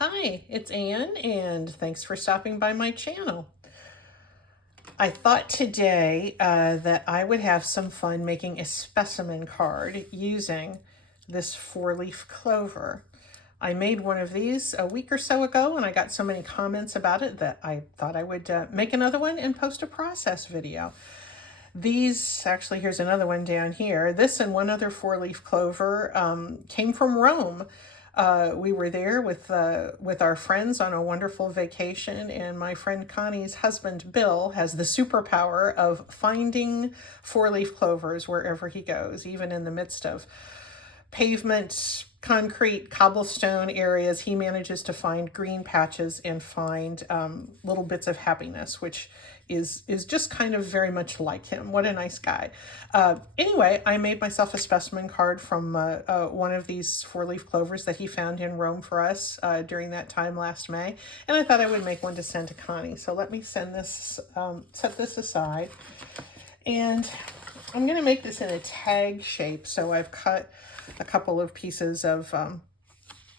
Hi, it's Anne, and thanks for stopping by my channel. I thought today that I would have some fun making a specimen card using this 4-leaf clover. I made one of these a week or so ago, and I got so many comments about it that I thought I would make another one and post a process video. These, actually, here's another one down here. This and one other 4-leaf clover came from Rome. We were there with our friends on a wonderful vacation, and my friend Connie's husband, Bill, has the superpower of finding 4-leaf clovers wherever he goes, even in the midst of pavement, concrete, cobblestone areas. He manages to find green patches and find little bits of happiness, which is just kind of very much like him. What a nice guy. Anyway, I made myself a specimen card from one of these 4-leaf clovers that he found in Rome for us during that time last May. And I thought I would make one to send to Connie. So let me send this, set this aside. And I'm going to make this in a tag shape. So I've cut a couple of pieces of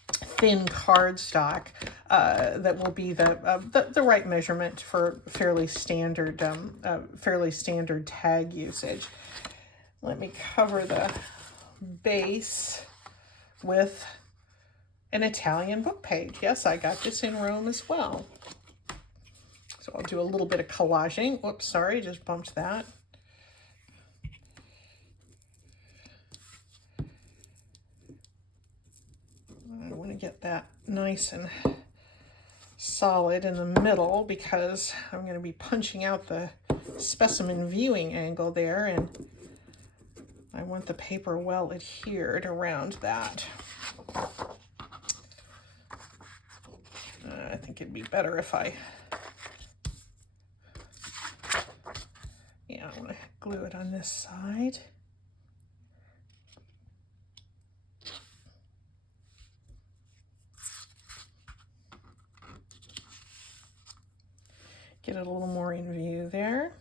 thin cardstock that will be the right measurement for fairly standard tag usage. Let me cover the base with an Italian book page. Yes, I got this in Rome as well. So I'll do a little bit of collaging. Whoops, sorry, just bumped that. I want to get that nice and solid in the middle because I'm going to be punching out the specimen viewing angle there, and I want the paper well adhered around that. I think it'd be better if I want to glue it on this side. Get it a little more in view there.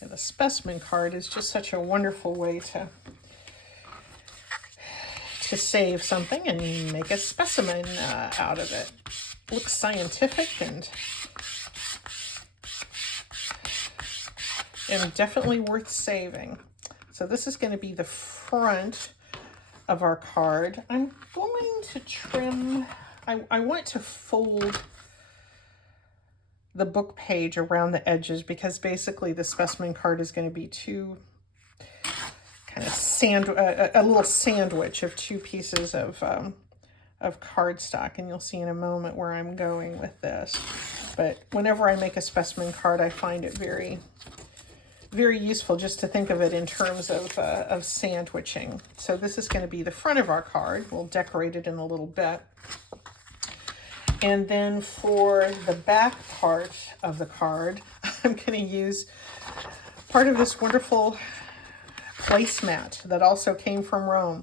And the specimen card is just such a wonderful way to save something and make a specimen out of it. Looks scientific and definitely worth saving. So this is going to be the front of our card. I'm going to trim, I want to fold the book page around the edges because basically the specimen card is going to be two kind of a little sandwich of two pieces of cardstock, and you'll see in a moment where I'm going with this. But whenever I make a specimen card, I find it very, very useful just to think of it in terms of sandwiching. So this is going to be the front of our card. We'll decorate it in a little bit. And then for the back part of the card, I'm going to use part of this wonderful placemat that also came from Rome.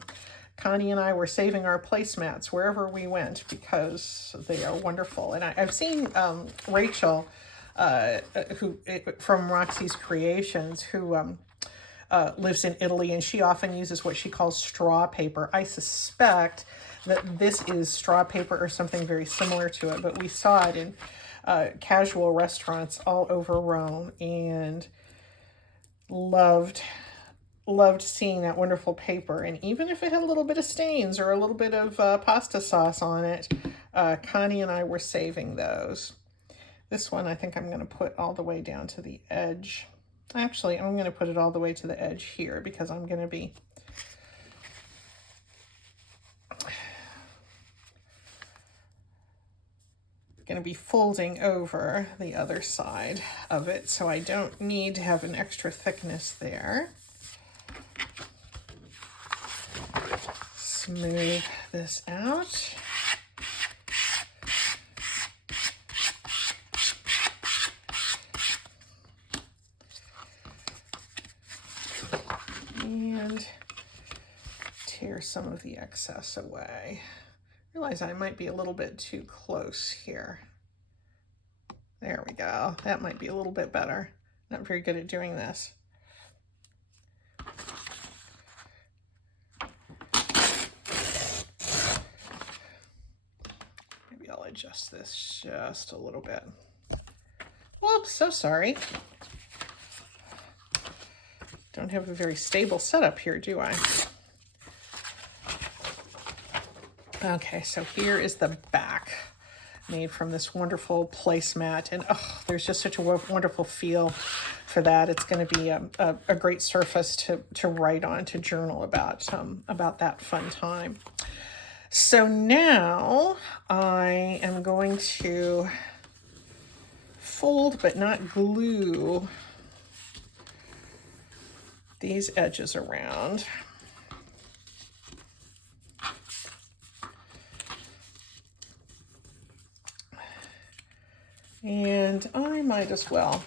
Connie and I were saving our placemats wherever we went because they are wonderful. And I've seen Rachel, from Roxy's Creations, who lives in Italy, and she often uses what she calls straw paper. I suspect that this is straw paper or something very similar to it, but we saw it in casual restaurants all over Rome, and loved seeing that wonderful paper. And even if it had a little bit of stains or a little bit of pasta sauce on it, Connie and I were saving those. This one I think I'm going to put all the way down to the edge. Actually, I'm going to put it all the way to the edge here because I'm going to be folding over the other side of it, so I don't need to have an extra thickness there. Smooth this out. And tear some of the excess away. Realize I might be a little bit too close here. There we go. That might be a little bit better. Not very good at doing this. adjust this just a little bit. Whoops, so sorry. Don't have a very stable setup here, do I? Okay, so here is the back, made from this wonderful placemat, and oh, there's just such a wonderful feel for that. It's going to be a great surface to write on, to journal about that fun time. So now I am going to fold but not glue these edges around. And I might as well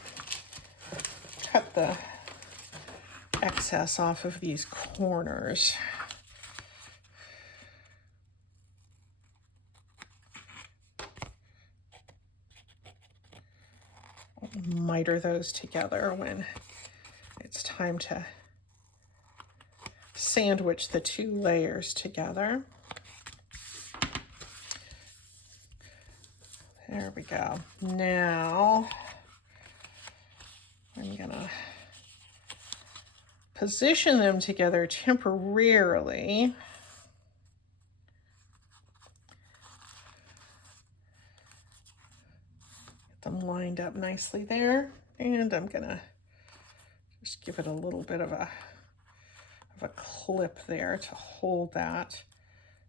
cut the excess off of these corners. I'll miter those together when it's time to sandwich the two layers together. There we go. Now I'm gonna position them together temporarily. Get them lined up nicely there, and I'm gonna just give it a little bit of a clip there to hold that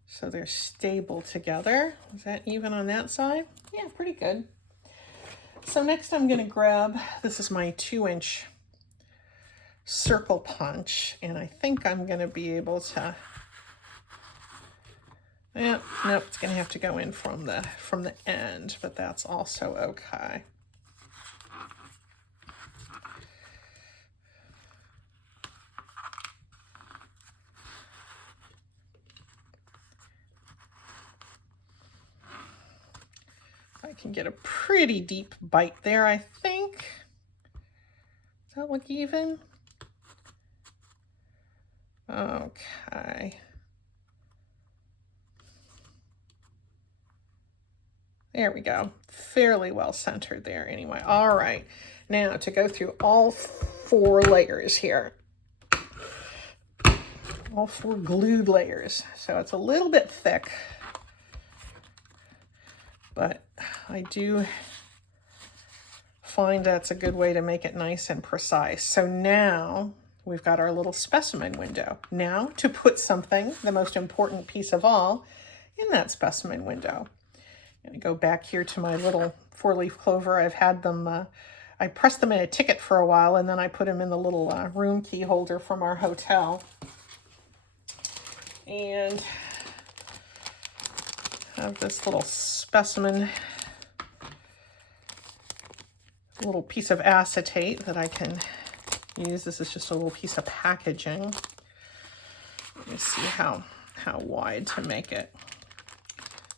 so they're stable together. Is that even on that side? Yeah, pretty good. So next I'm going to grab, this is my 2-inch circle punch, and I think I'm going to be able to, nope, it's going to have to go in from the end, but that's also okay. I can get a pretty deep bite there, I think. Does that look even? Okay. There we go. Fairly well centered there anyway. All right. Now to go through all 4 layers here. All 4 glued layers. So it's a little bit thick, but I do find that's a good way to make it nice and precise. So now we've got our little specimen window. Now to put something, the most important piece of all, in that specimen window. I'm going to go back here to my little 4-leaf clover. I've had them, I pressed them in a ticket for a while, and then I put them in the little room key holder from our hotel. And I have this little specimen, little piece of acetate that I can use. This is just a little piece of packaging. Let me see how wide to make it.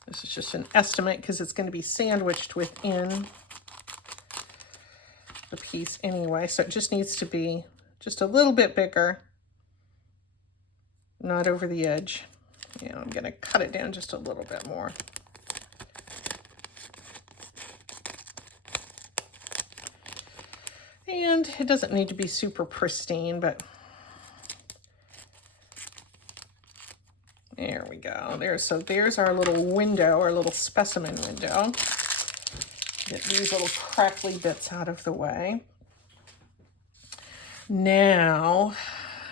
This is just an estimate because it's going to be sandwiched within the piece anyway. So it just needs to be just a little bit bigger, not over the edge. Yeah, I'm going to cut it down just a little bit more. And it doesn't need to be super pristine, but there we go. So there's our little window, our little specimen window. Get these little crackly bits out of the way. Now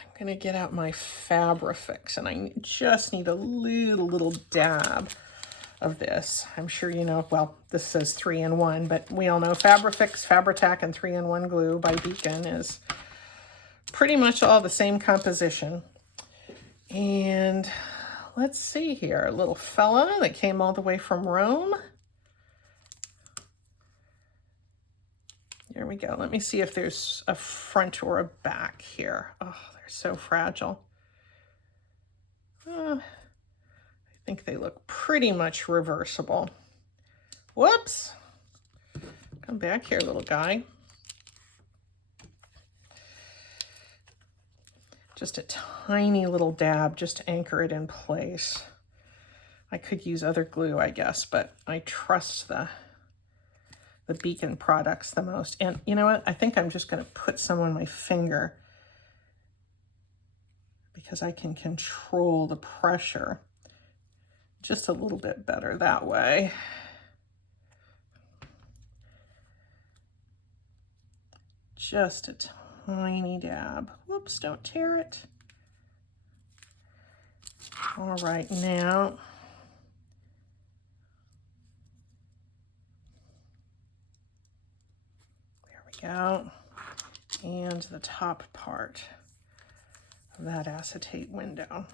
I'm going to get out my Fabrifix, and I just need a little dab of this. I'm sure you know, well, this says 3-in-1, but we all know Fabrifix, Fabri-Tac, and 3-in-1 glue by Beacon is pretty much all the same composition. And let's see here, a little fella that came all the way from Rome. There we go. Let me see if there's a front or a back here. Oh, they're so fragile. I think they look pretty much reversible. Whoops. Come back here, little guy. Just a tiny little dab just to anchor it in place. I could use other glue, I guess, but I trust the Beacon products the most. And you know what? I think I'm just going to put some on my finger because I can control the pressure just a little bit better that way. Just a tiny dab. Whoops, don't tear it. All right, now there we go. And the top part of that acetate window.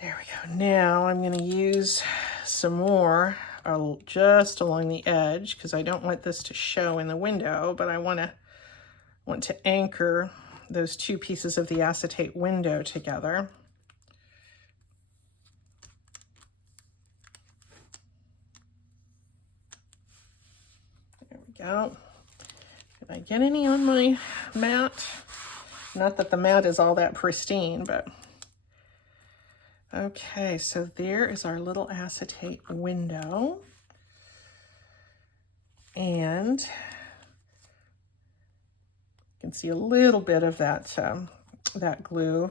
There we go. Now I'm going to use some more just along the edge because I don't want this to show in the window, but I want to anchor those two pieces of the acetate window together. There we go. Did I get any on my mat? Not that the mat is all that pristine, but okay, so there is our little acetate window. And you can see a little bit of that, that glue.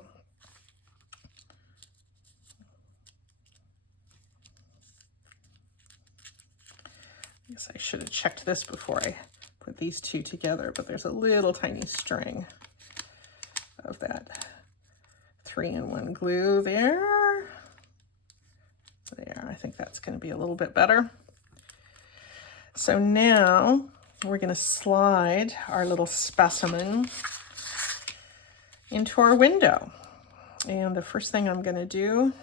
I guess I should have checked this before I put these two together, but there's a little tiny string of that 3-in-1 glue there. There, I think that's going to be a little bit better. So now we're going to slide our little specimen into our window. And the first thing I'm going to do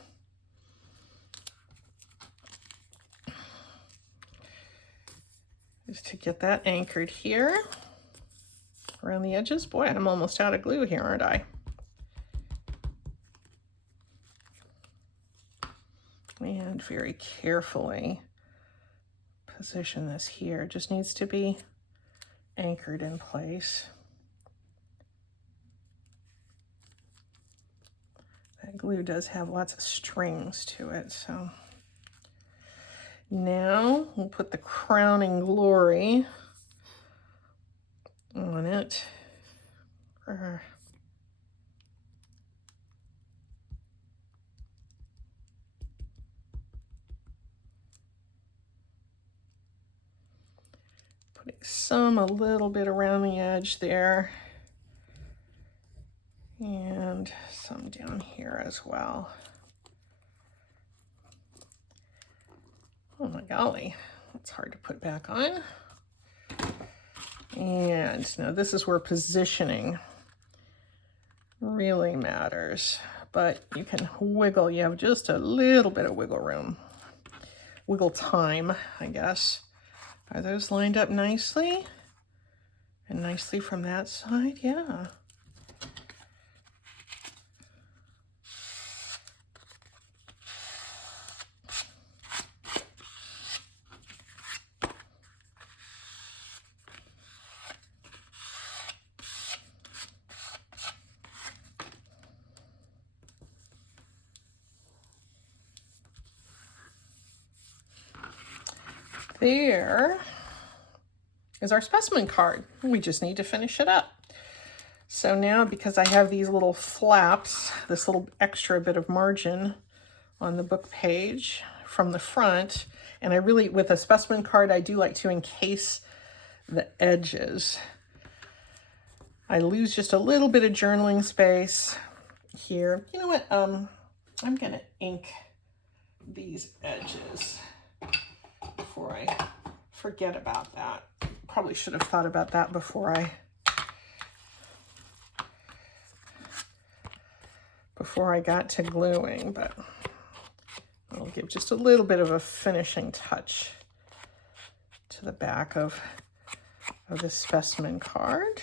is to get that anchored here around the edges. Boy, I'm almost out of glue here, aren't I? And very carefully position this here. It just needs to be anchored in place. That glue does have lots of strings to it, so now we'll put the crowning glory on it. Putting some a little bit around the edge there, and some down here as well. Oh my golly, that's hard to put back on. And now this is where positioning really matters, but you can wiggle. You have just a little bit of wiggle room, wiggle time, I guess. Are those lined up nicely? And nicely from that side? Yeah. There is our specimen card. We just need to finish it up. So now, because I have these little flaps, this little extra bit of margin on the book page from the front, and I really, with a specimen card, I do like to encase the edges. I lose just a little bit of journaling space here. You know what? I'm gonna ink these edges before I forget about that. Probably should have thought about that before I got to gluing, but I'll give just a little bit of a finishing touch to the back of this specimen card.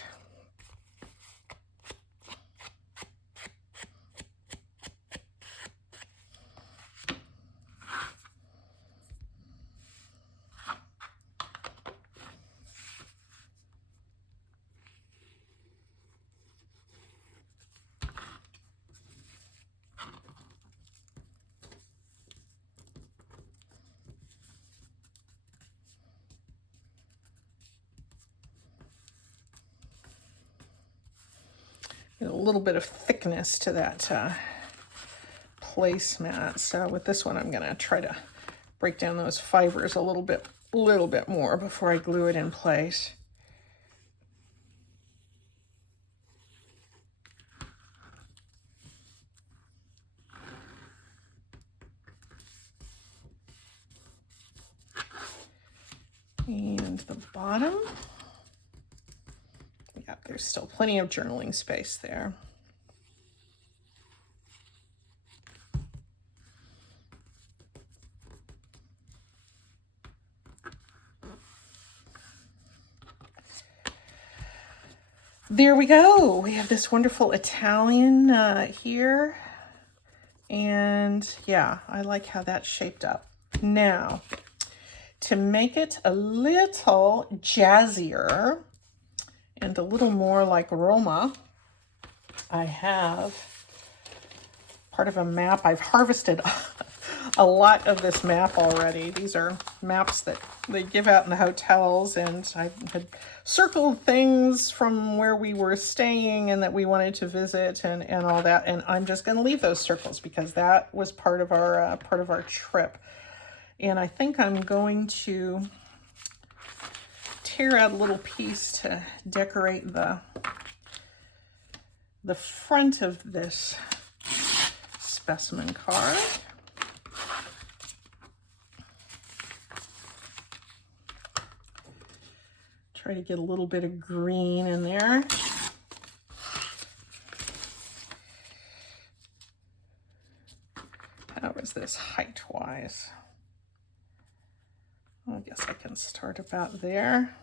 a little bit of thickness to that placemat. So with this one, I'm gonna try to break down those fibers a little bit more before I glue it in place. And the bottom, yeah, there's still plenty of journaling space there. There we go. We have this wonderful Italian here. And yeah, I like how that's shaped up. Now, to make it a little jazzier and a little more like Roma, I have part of a map. I've harvested a lot of this map already. These are maps that they give out in the hotels, and I had circled things from where we were staying and that we wanted to visit and all that. And I'm just going to leave those circles because that was part of our trip. And I think I'm going to tear out a little piece to decorate the front of this specimen card. Try to get a little bit of green in there. How is this height-wise? I guess I can start about there.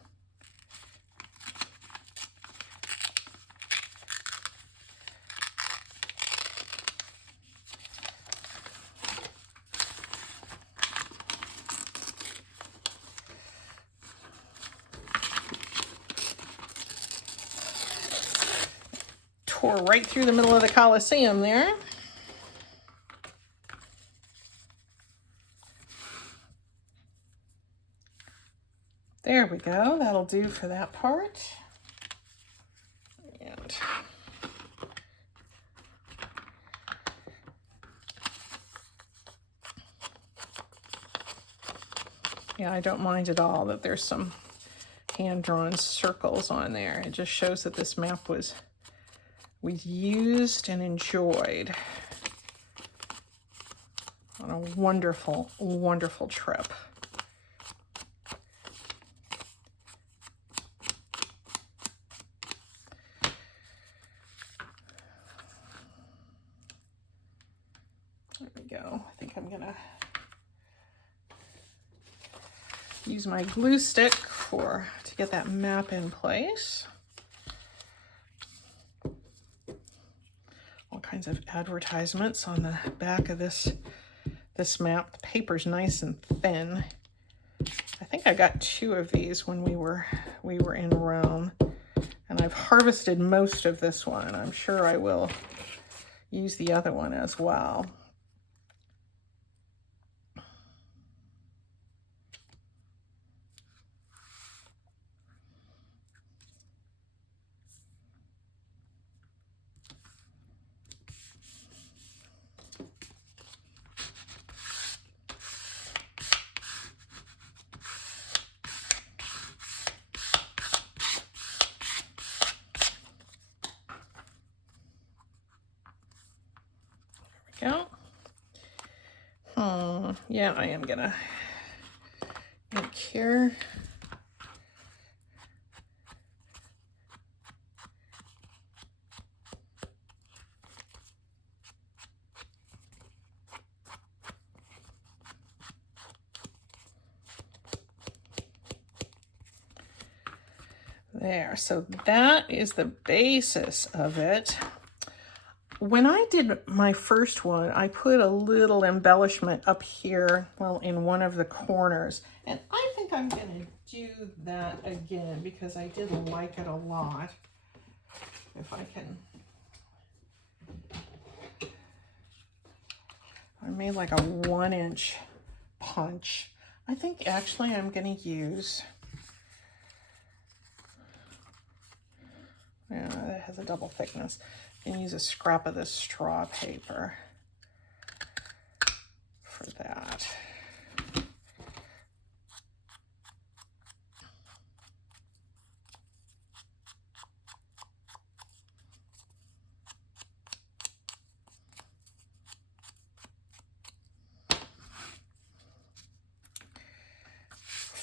Tore right through the middle of the Colosseum there. There we go. That'll do for that part. And yeah, I don't mind at all that there's some hand-drawn circles on there. It just shows that this map was used and enjoyed on a wonderful, wonderful trip. There we go. I think I'm gonna use my glue stick to get that map in place. All kinds of advertisements on the back of this map. The paper's nice and thin. I think I got 2 of these when we were in Rome, and I've harvested most of this one. I'm sure I will use the other one as well. Go. Yeah, I am gonna make here. There, so that is the basis of it. When I did my first one, I put a little embellishment up here, well, in one of the corners. And I think I'm going to do that again because I did like it a lot. If I can. I made like a 1-inch punch. I think actually I'm going to use Yeah, that has a double thickness. You can use a scrap of this straw paper for that.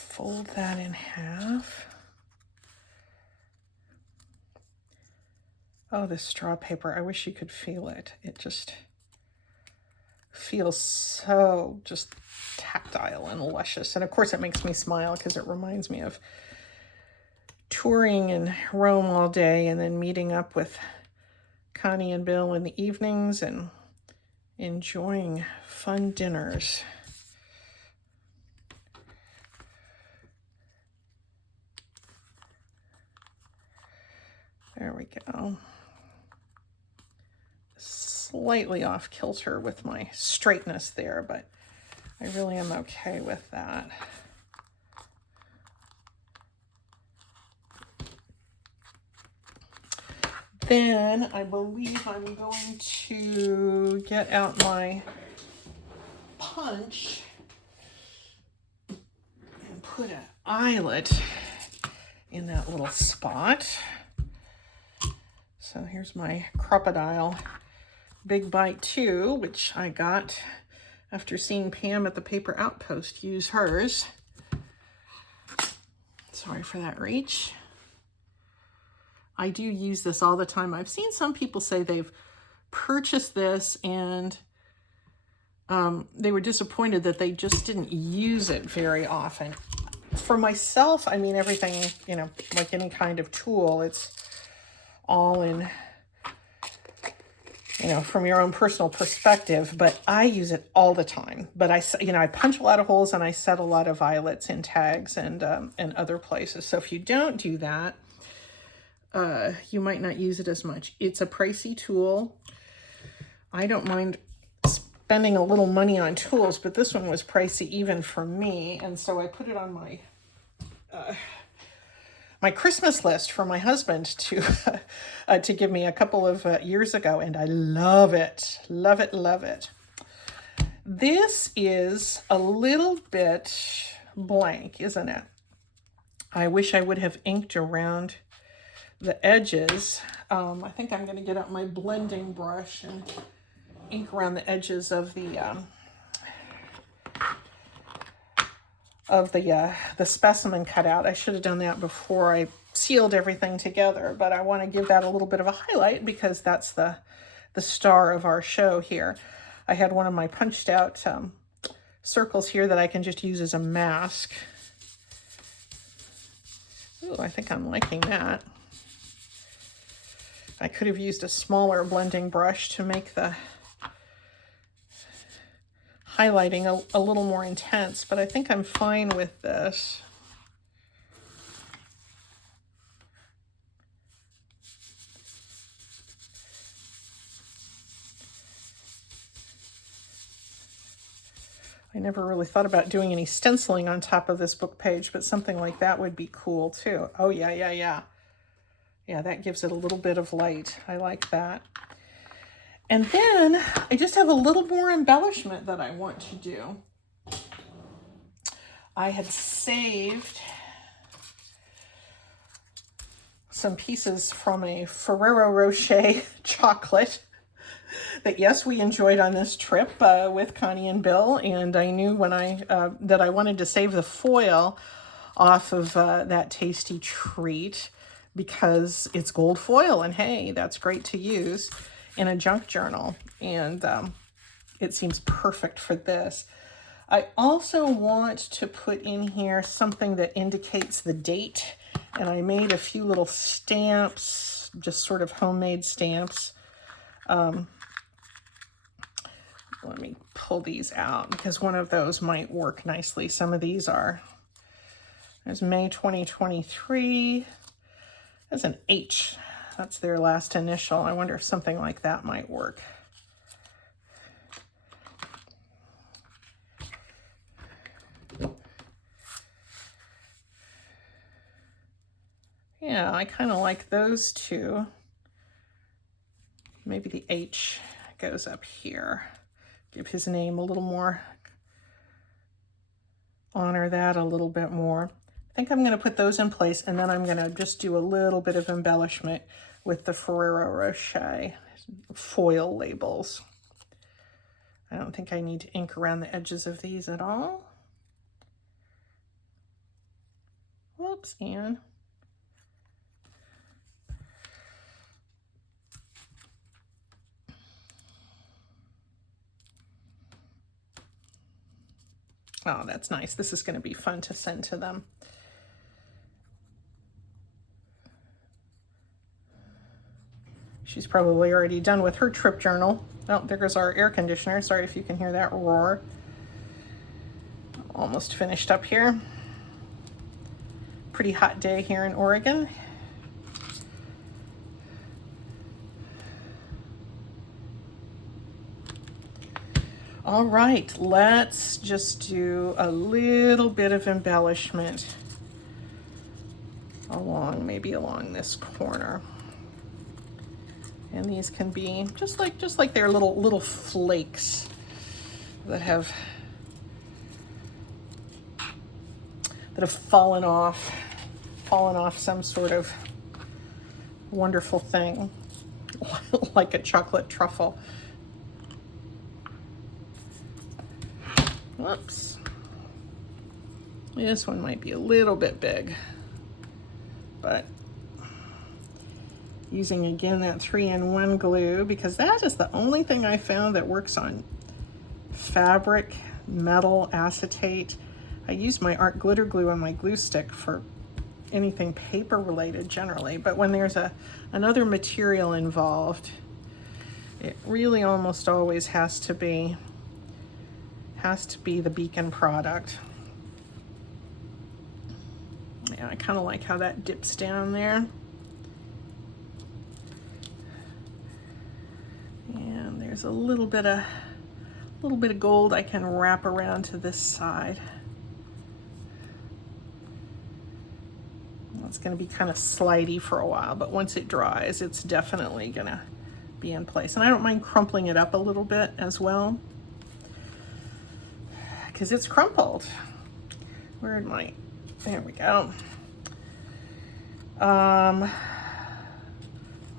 Fold that in half. Oh, this straw paper, I wish you could feel it. It just feels so just tactile and luscious. And of course it makes me smile because it reminds me of touring in Rome all day and then meeting up with Connie and Bill in the evenings and enjoying fun dinners. There we go. Slightly off kilter with my straightness there, but I really am okay with that. Then I believe I'm going to get out my punch and put an eyelet in that little spot. So here's my crocodile Big Bite 2, which I got after seeing Pam at the Paper Outpost use hers. Sorry for that reach. I do use this all the time. I've seen some people say they've purchased this and they were disappointed that they just didn't use it very often. For myself, I mean, everything, you know, like any kind of tool, it's all in, you know, from your own personal perspective, but I use it all the time. But I punch a lot of holes and I set a lot of eyelets in tags and other places. So if you don't do that, you might not use it as much. It's a pricey tool. I don't mind spending a little money on tools, but this one was pricey even for me. And so I put it on my my Christmas list for my husband to give me a couple of years ago, and I love it. Love it, love it. This is a little bit blank, isn't it? I wish I would have inked around the edges. I think I'm going to get out my blending brush and ink around the edges of the specimen cutout. I should have done that before I sealed everything together, but I want to give that a little bit of a highlight because that's the star of our show here. I had one of my punched out circles here that I can just use as a mask. Ooh, I think I'm liking that. I could have used a smaller blending brush to make the highlighting a little more intense, but I think I'm fine with this. I never really thought about doing any stenciling on top of this book page, but something like that would be cool too. Oh yeah, yeah, yeah. Yeah, that gives it a little bit of light. I like that. And then I just have a little more embellishment that I want to do. I had saved some pieces from a Ferrero Rocher chocolate that, yes, we enjoyed on this trip with Connie and Bill. And I knew when that I wanted to save the foil off of that tasty treat because it's gold foil, and hey, that's great to use in a junk journal, and it seems perfect for this. I also want to put in here something that indicates the date, and I made a few little stamps, just sort of homemade stamps. Let me pull these out because one of those might work nicely. Some of these are, there's May 2023. There's an H. That's their last initial. I wonder if something like that might work. Yeah, I kind of like those two. Maybe the H goes up here. Give his name a little more, honor that a little bit more. I think I'm going to put those in place, and then I'm going to just do a little bit of embellishment with the Ferrero Rocher foil labels. I don't think I need to ink around the edges of these at all. Whoops, Anne. Oh, that's nice. This is going to be fun to send to them. She's probably already done with her trip journal. Oh, there goes our air conditioner. Sorry if you can hear that roar. Almost finished up here. Pretty hot day here in Oregon. All right, let's just do a little bit of embellishment maybe along this corner. And these can be just like they're little flakes that have fallen off some sort of wonderful thing, like a chocolate truffle. Whoops. This one might be a little bit big, but using again that 3-in-1 glue, because that is the only thing I found that works on fabric, metal, acetate. I use my art glitter glue on my glue stick for anything paper related generally, but when there's another material involved, it really almost always has to be the Beacon product. Yeah, I kind of like how that dips down there. And there's a little bit of gold I can wrap around to this side. It's going to be kind of slidey for a while, but once it dries, it's definitely going to be in place. And I don't mind crumpling it up a little bit as well, because it's crumpled. Where am I? There we go.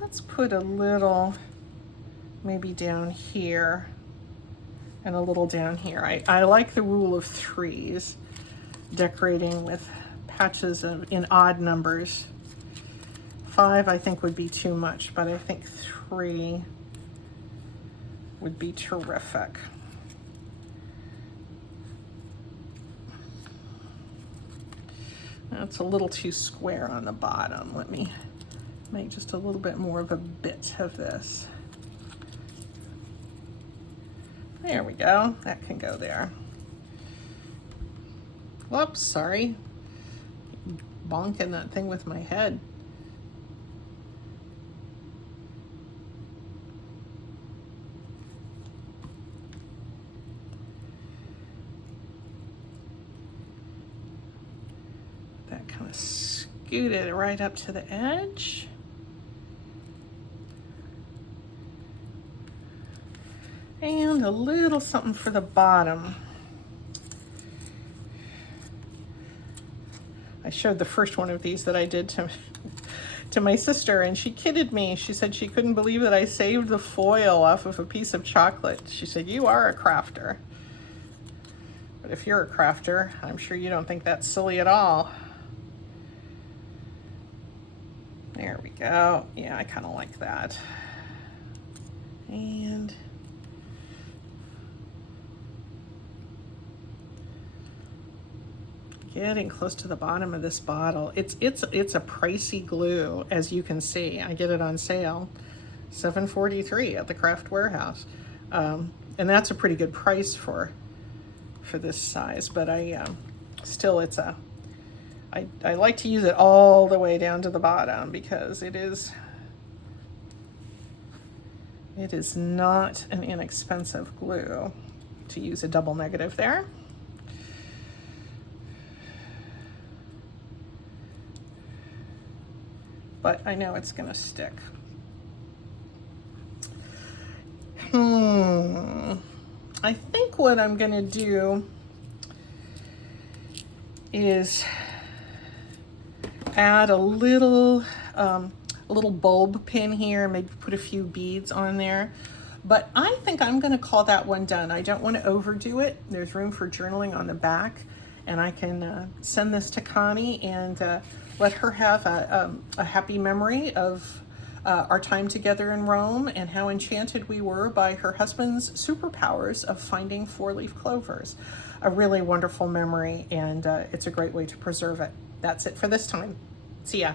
Let's put a little maybe down here and a little down here. I like the rule of threes, decorating with patches in odd numbers. 5 I think would be too much, but I think 3 would be terrific. That's a little too square on the bottom. Let me make just a little bit more of a bit of this. There we go. That can go there. Whoops, sorry. Bonking that thing with my head. That kind of scooted right up to the edge. And a little something for the bottom. I showed the first one of these that I did to my sister, and she kidded me. She said she couldn't believe that I saved the foil off of a piece of chocolate. She said, "You are a crafter." But if you're a crafter, I'm sure you don't think that's silly at all. There we go. Yeah, I kind of like that. And getting close to the bottom of this bottle. It's a pricey glue, as you can see. I get it on sale, $7.43 at the Craft Warehouse, and that's a pretty good price for this size. But I like to use it all the way down to the bottom, because it is not an inexpensive glue to use a double negative there. but I know it's gonna stick. I think what I'm gonna do is add a little bulb pin here, maybe put a few beads on there. But I think I'm gonna call that one done. I don't wanna overdo it. There's room for journaling on the back, and I can send this to Connie and let her have a happy memory of our time together in Rome and how enchanted we were by her husband's superpowers of finding four-leaf clovers. A really wonderful memory, and it's a great way to preserve it. That's it for this time. See ya.